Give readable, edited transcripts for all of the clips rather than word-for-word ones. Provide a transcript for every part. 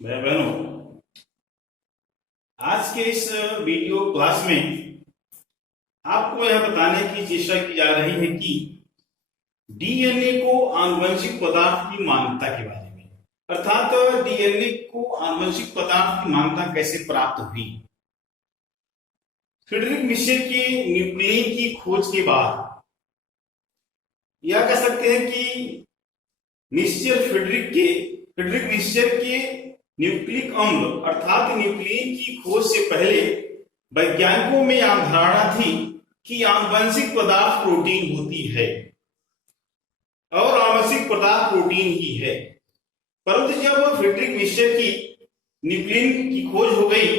भाई बहनों, आज के इस वीडियो क्लास में आपको यह बताने की चेष्टा की जा रही है कि डीएनए को आनुवंशिक पदार्थ की मान्यता के बारे में, अर्थात डीएनए को आनुवंशिक पदार्थ की मान्यता कैसे प्राप्त हुई। फ्रेडरिक मिशेल के न्यूक्लियन की खोज के बाद यह कह सकते हैं कि फ्रेडरिक मिशेल के न्यूक्लिक अम्ल अर्थात न्यूक्लियन की खोज से पहले वैज्ञानिकों में यह धारणा थी कि आनुवंशिक पदार्थ प्रोटीन होती है और आनुवंशिक पदार्थ प्रोटीन ही है। परंतु जब फ्रेडरिक मिशेल की न्यूक्लियन की खोज हो गई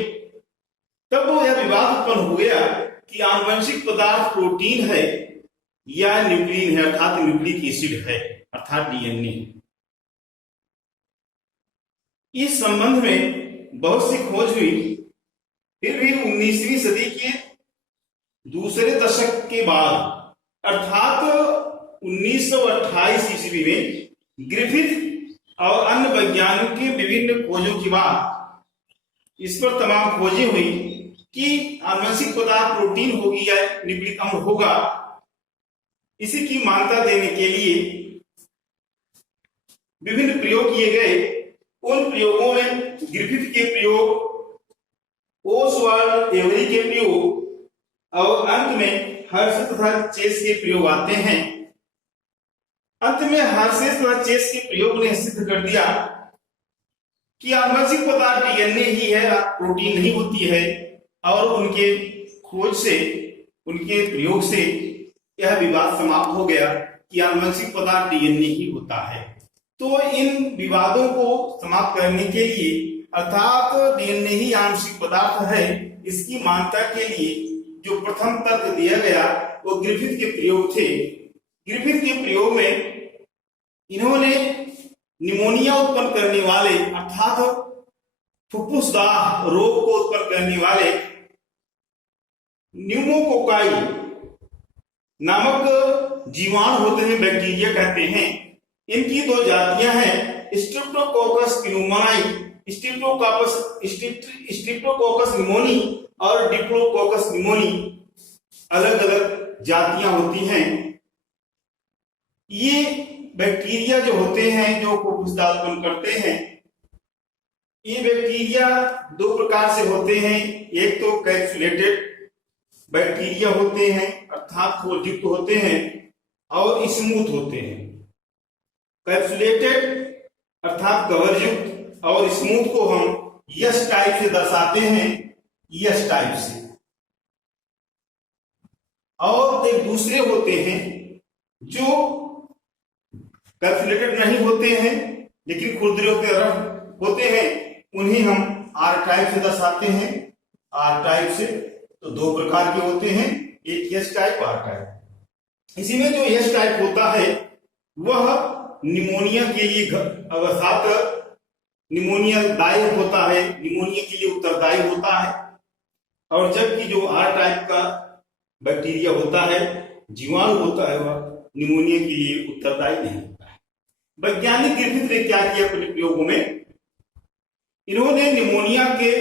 तब यह विवाद उत्पन्न हो गया कि आनुवंशिक पदार्थ प्रोटीन है या न्यूक्लियन है अर्थात न्यूक्लिक एसिड है अर्थात डीएनए। इस संबंध में बहुत सी खोज हुई, फिर भी 19वीं सदी के दूसरे दशक के बाद अर्थात 1928 ईस्वी में ग्रिफिथ और अन्य वैज्ञानिकों के विभिन्न खोजों के बाद इस पर तमाम खोजें हुई कि आनुवंशिक पदार्थ प्रोटीन होगी या न्यूक्लिक अम्ल होगा। इसी की मान्यता देने के लिए विभिन्न प्रयोग किए गए। उन प्रयोगों में ग्रिफिथ के प्रयोग, ओसवाल्ड एवरी के प्रयोग और अंत में हर्शे तथा चेस के प्रयोग आते हैं। अंत में हर्शे तथा चेस के प्रयोग ने सिद्ध कर दिया कि आनुवंशिक पदार्थ डीएनए ही है, प्रोटीन नहीं होती है। और उनके खोज से, उनके प्रयोग से यह विवाद समाप्त हो गया कि आनुवंशिक पदार्थ डीएनए ही होता है। तो इन विवादों को समाप्त करने के लिए अर्थात डीएनए ही आनुवंशिक पदार्थ है, इसकी मान्यता के लिए जो प्रथम तर्क दिया गया वो ग्रिफिथ के प्रयोग थे। ग्रिफिथ के प्रयोग में इन्होंने निमोनिया उत्पन्न करने वाले अर्थात फुफ्फुसदाह रोग को उत्पन्न करने वाले न्यूमोकोकाई नामक जीवाणु होते हैं, बैक्टीरिया कहते हैं। इनकी दो जातियां हैं, स्ट्रेप्टोकोकस प्यूमोनाई, स्ट्रेप्टोकोकस निमोनी और डिप्लोकोकस निमोनी, अलग अलग जातियां होती हैं। ये बैक्टीरिया जो होते हैं जो फुफ्फुसदाह उत्पन्न करते हैं, ये बैक्टीरिया दो प्रकार से होते हैं। एक तो कैप्सुलेटेड बैक्टीरिया होते हैं अर्थात खोलयुक्त होते हैं और स्मूथ होते हैं। कैप्सुलेटेड अर्थात कवरयुक्त और स्मूथ को हम यस टाइप से दर्शाते हैं, यस टाइप से। और एक दूसरे होते हैं जो कैप्सुलेटेड नहीं होते हैं लेकिन खुरदरे होते हैं, उन्हें हम आर टाइप से दर्शाते हैं, आर टाइप से। तो दो प्रकार के होते हैं, एक यस टाइप, आर टाइप। इसी में जो यस टाइप होता है वह निमोनिया के लिए अर्थात निमोनिया दायक होता है, निमोनिया के लिए उत्तरदायी होता है। और जबकि जो आर टाइप का बैक्टीरिया होता है, जीवाणु होता है, वह निमोनिया के लिए उत्तरदायी नहीं होता है। वैज्ञानिक ग्रिफिथ ने क्या किया अपने प्रयोगों में, इन्होंने निमोनिया के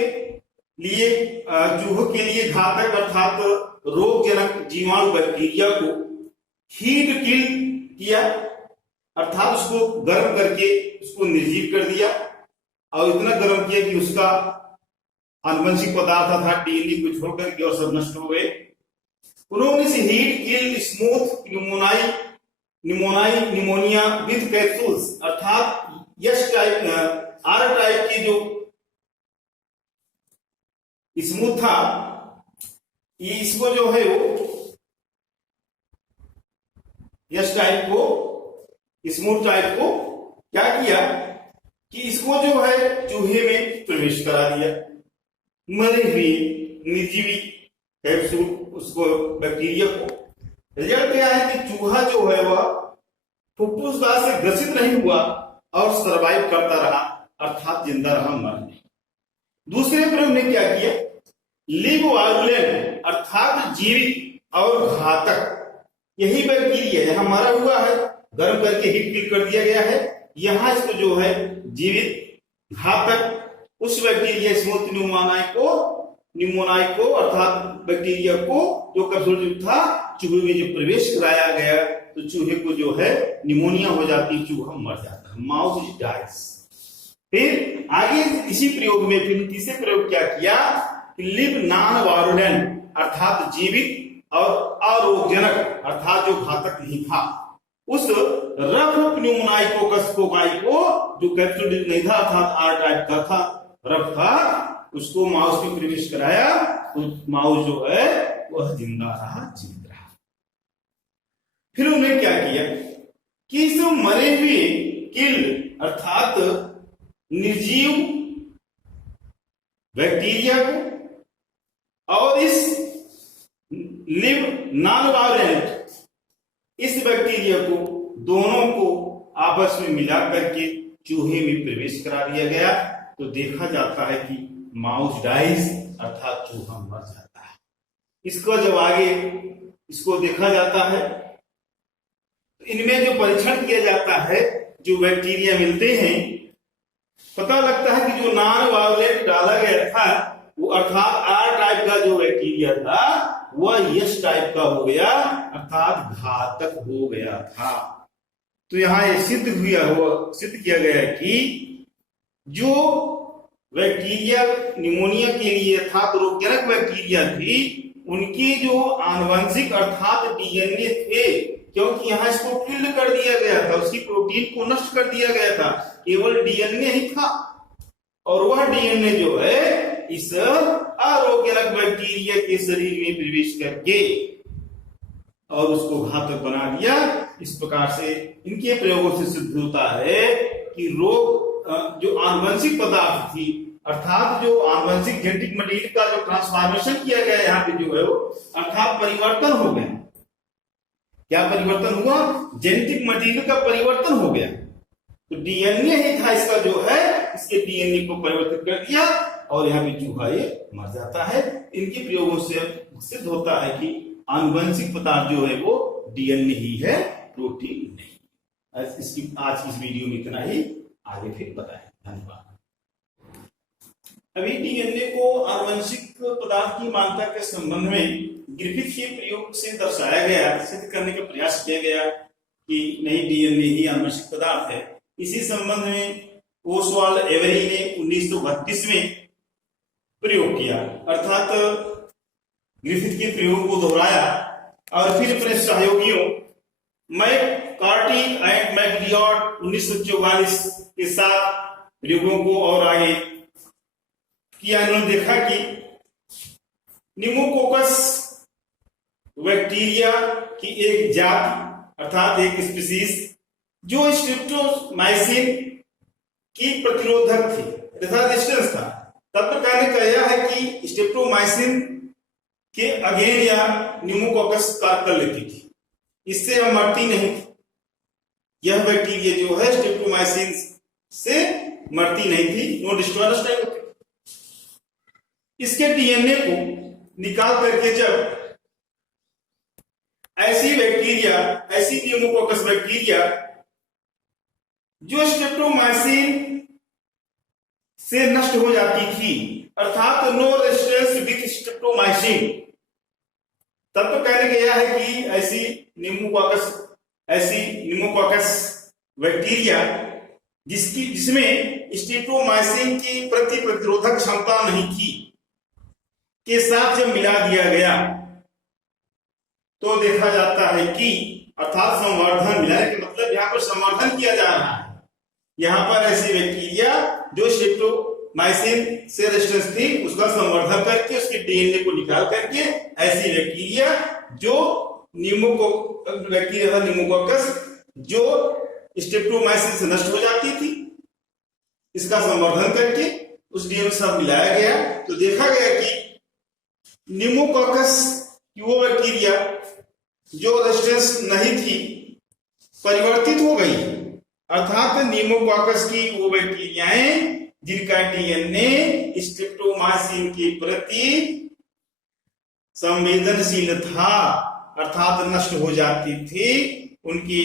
लिए चूहों के लिए घातक अर्थात रोगजनक जीवाणु बैक्टीरिया को हीट किल किया अर्थात उसको गर्म करके उसको निर्जीव कर दिया और इतना गर्म किया कि उसका आनुवंशिक पदार्थ अर्थात डीएनए को छोड़ करके और सब नष्ट हो गए। उन्होंने इसे heat kill smooth pneumonia with capsules अर्थात यस टाइप आर टाइप के जो स्मूथ था, ये इसको जो है वो यस टाइप को, स्मूथ टाइप को क्या किया कि इसको जो है चूहे में प्रवेश करा दिया, मरे हुए निर्जीवी कैप्सूल उसको बैक्टीरिया को। रिजल्ट क्या है कि चूहा जो है वह फुफ्फुसदाह से ग्रसित नहीं हुआ और सर्वाइव करता रहा अर्थात जिंदा रहा, मर नहीं। दूसरे प्रयोग ने क्या किया, लिव वायुलेंट अर्थात जीवित और घातक, यही बैक्टीरिया यहां मरा हुआ है, गर्म करके हीट किल कर दिया गया है, यहां इसको जो है जीवित घातक उस बैक्टीरिया स्मूथ न्यूमोनाई को अर्थात बैक्टीरिया को जो कैप्सूल ट्यूब था चूहे में जब प्रवेश कराया गया तो चूहे को जो है निमोनिया हो जाती, चूहा मर जाता है, माउस डाइज। फिर आगे इसी प्रयोग में फिर तीसरे प्रयोग क्या किया, लिव नॉन वायरुलेंट अर्थात जीवित और अरोगजनक अर्थात जो घातक नहीं था उस रफ न्यूमोनाइकोकस कोकाई को जो कैप्सूल नहीं था अर्थात आर टाइप का था, रफ था, उसको माउस में प्रवेश कराया तो माउस जो है वह जिंदा रहा, जीवित रहा। फिर उन्होंने क्या किया कि इस मरे हुए किल्ड अर्थात निर्जीव बैक्टीरिया को और इस लिव नॉन वायलेंट इस बैक्टीरिया को दोनों को आपस में मिला करके चूहे में प्रवेश करा दिया गया तो देखा जाता है कि माउस डाइज अर्थात चूहा मर जाता है। इसको जब आगे इसको देखा जाता है तो इनमें जो परीक्षण किया जाता है जो बैक्टीरिया मिलते हैं पता लगता है कि जो नॉन वायलेंट डाला गया था वो अर्थात आर टाइप का जो बैक्टीरिया था वह यस टाइप का हो गया अर्थात घातक हो गया था। तो यहां ये सिद्ध किया गया कि जो बैक्टीरिया निमोनिया के लिए अर्थात रोगजनक बैक्टीरिया थी उनकी जो आनुवंशिक अर्थात डीएनए थे, क्योंकि यहां इसको किल कर दिया गया था, उसकी प्रोटीन को नष्ट कर दिया गया था, केवल डीएनए ही था और वह डीएनए जो है इस अरोगजनक बैक्टीरिया के शरीर में प्रवेश करके और उसको घातक बना दिया। इस प्रकार से इनके प्रयोगों से सिद्ध होता है कि रोग जो आनुवंशिक पदार्थ थी अर्थात जो आनुवंशिक जेनेटिक मटेरियल का जो ट्रांसफॉर्मेशन किया गया यहाँ पे जो है वो अर्थात परिवर्तन हो गया। क्या परिवर्तन हुआ? जेनेटिक मटेरियल का परिवर्तन हो गया। तो डीएनए ही था इसका जो है इसके डीएनए को परिवर्तित कर दिया और यहाँ पे चूहा ये मर जाता है। इनके प्रयोगों से सिद्ध होता है कि आनुवंशिक पदार्थ जो है वो डीएनए ही है, प्रोटीन नहीं। आज की इस वीडियो में इतना ही, आगे फिर बताएं। धन्यवाद। अभी डीएनए को आनुवंशिक पदार्थ की मान्यता के संबंध में ग्रिफिथ के प्रयोग से दर्शाया गया, सिद्ध करने का प्रयास किया गया कि नहीं डीएनए ही आनुवंशिक पदार्थ है। इसी संबंध में ओसवाल्ड एवरी ने 1932 में प्रयोग किया अर्थात ग्रिफिथ के प्रयोग को दोहराया और फिर अपने सहयोगियों मैककार्टी एंड मैकलियोड 1944 के साथ प्रयोगों को और आगे किया। इन्होंने देखा कि निमोकोकस बैक्टीरिया की एक जाति अर्थात एक स्पीसीज जो स्ट्रेप्टोमाइसिन की प्रतिरोधक थी, रेजिस्टेंस था। तब तो कहने का यह है कि स्ट्रेप्टोमाइसिन के अगेन या निमोकोकस कार्य कर लेती थी, इससे वह मरती नहीं थी। यह बैक्टीरिया जो है स्ट्रेप्टोमाइसिन से मरती नहीं थी, नो डिस्ट्रॉयर्स टाइप होती। इसके डीएनए को निकाल करके जब ऐसी निमोकोकस बैक्टीरिया जो स्ट्रेप्टोमाइसिन से नष्ट हो जाती थी अर्थात नो रेजिस्टेंस विथ स्ट्रेप्टोमाइसिन, तब तो कहने का यह है कि ऐसी निमोकोकस बैक्टीरिया जिसमें स्ट्रेप्टोमाइसिन की प्रतिरोधक क्षमता नहीं थी के साथ जब मिला दिया गया तो देखा जाता है कि अर्थात संवर्धन, मिलाने का मतलब यहाँ पर संवर्धन किया जा रहा है। यहाँ पर ऐसी बैक्टीरिया जो स्ट्रेप्टोमाइसिन से रेजिस्टेंस थी उसका संवर्धन करके उसके डीएनए को निकाल करके ऐसी बैक्टीरिया जो बैक्टीरिया निमोकोकस जो स्ट्रेप्टोमाइसिन से नष्ट हो जाती थी इसका संवर्धन करके उस डीएनए से मिलाया गया तो देखा गया कि निमोकोकस की वो बैक्टीरिया जो रेजिस्टेंस नहीं थी परिवर्तित हो गई अर्थात निमोकोकस की वो बैक्टीरियाएं जिनका डीएनए स्ट्रेप्टोमाइसिन के प्रति संवेदनशील था अर्थात नष्ट हो जाती थी, उनकी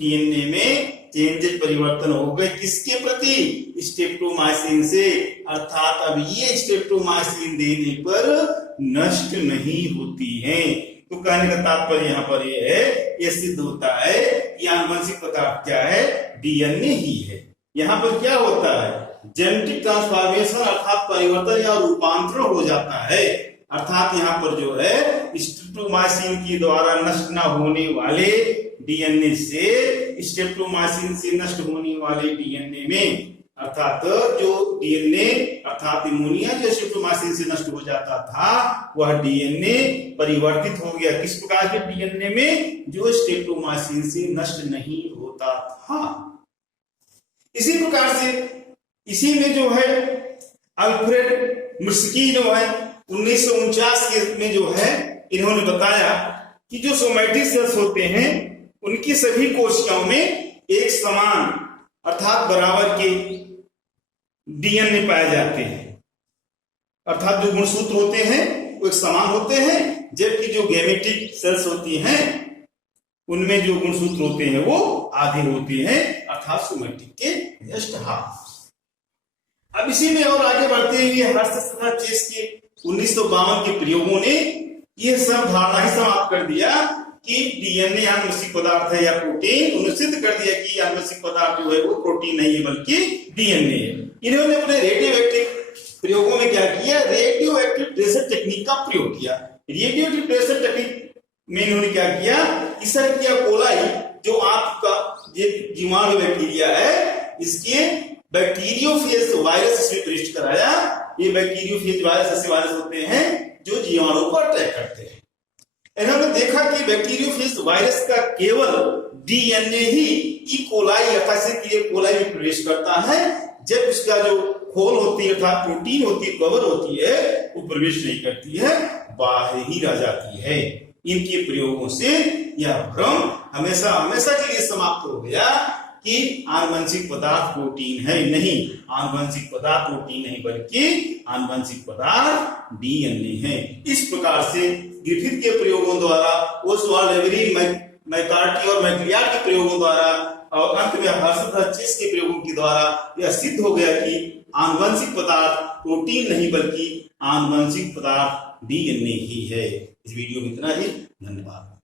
डीएनए में चेंजेस परिवर्तन हो गए किसके प्रति, स्ट्रेप्टोमाइसिन से। अर्थात अब ये स्ट्रेप्टोमाइसिन देने पर नष्ट नहीं होती हैं। तो कहने का तात्पर्य यहाँ पर ये है, ये सिद्ध होता है कि आनुवंशिक पदार्थ क्या है, डीएनए ही है। यहाँ पर क्या होता है, जेनेटिक ट्रांसफॉर्मेशन अर्थात परिवर्तन या रूपांतरण हो जाता है। अर्थात यहाँ पर जो है स्ट्रेप्टोमाइसिन के द्वारा नष्ट न होने वाले डीएनए से स्ट्रेप्टोमाइसिन से नष्ट होने वाले डीएनए में, अर्थात जो डीएनए अर्थात अमोनिया जो स्ट्रेप्टोमाइसिन से नष्ट हो जाता था वह डीएनए परिवर्तित हो गया किस प्रकार के डीएनए में, जो स्ट्रेप्टोमाइसिन से नष्ट नहीं होता था। इसी प्रकार से इसी में जो है अल्फ्रेड मिर्स्की जो है 1949 में जो है इन्होंने बताया कि जो सोमैटिक सेल्स होते हैं उनकी सभी कोशिकाओं में एक समान अर्थात बराबर के डीएनए पाए जाते हैं। अर्थात जो गुणसूत्र होते हैं वो एक समान होते हैं, जबकि जो गैमेटिक सेल्स होती हैं उनमें जो गुणसूत्र होते हैं वो आधे होते हैं, अर्थात सोमैटिक के जस्ट हाफ। अब इसी में और आगे बढ़ते हुए हर्ष तथा चेस के 1952 के प्रयोगों ने यह सब धारणा ही समाप्त कर दिया कि डीएनए आनुवंशिक पदार्थ है या प्रोटीन। उन्होंने सिद्ध कर दिया कि आनुवंशिक पदार्थ जो है वो प्रोटीन नहीं है बल्कि डीएनए है। इन्होंने अपने रेडियो एक्टिव प्रयोगों में क्या किया, रेडियो एक्टिव ट्रेसर टेक्निक का प्रयोग किया। रेडियो एक्टिव ट्रेसर टेक्निक में इन्होंने क्या किया, इसेरिया कोलाई जो आपका जीवाणु बैक्टीरिया है इसके बैक्टीरियोफेज वायरस इसमें प्रविष्ट कराया। ये बैक्टीरियोफेज वायरस ऐसे वायरस होते हैं जो जीवाणु को अटैक करते हैं। इन्होंने देखा कि बैक्टीरियोफेज वायरस का केवल डीएनए ही ई कोलाई अर्थात कोलाई में प्रवेश करता है, जब इसका जो खोल होती है अर्थात प्रोटीन होती है, कवर होती है, वो प्रवेश नहीं करती है, बाहर ही रह जाती है। इनके प्रयोगों से यह भ्रम हमेशा हमेशा के लिए समाप्त हो गया कि आनुवंशिक पदार्थ प्रोटीन है। नहीं, आनुवंशिक पदार्थ प्रोटीन नहीं बल्कि आनुवंशिक पदार्थ डीएनए है। इस प्रकार से ग्रिफिथ के प्रयोगों द्वारा, ओसवाल्ड, एवरी, मैकार्टी और मैक्लियार्ड के प्रयोगों द्वारा और अंत में हर्ष तथा चेस के प्रयोगों के द्वारा यह सिद्ध हो गया कि आनुवंशिक पदार्थ प्रोटीन नहीं बल्कि आनुवंशिक पदार्थ डीएनए ही है। इस वीडियो में इतना ही, धन्यवाद।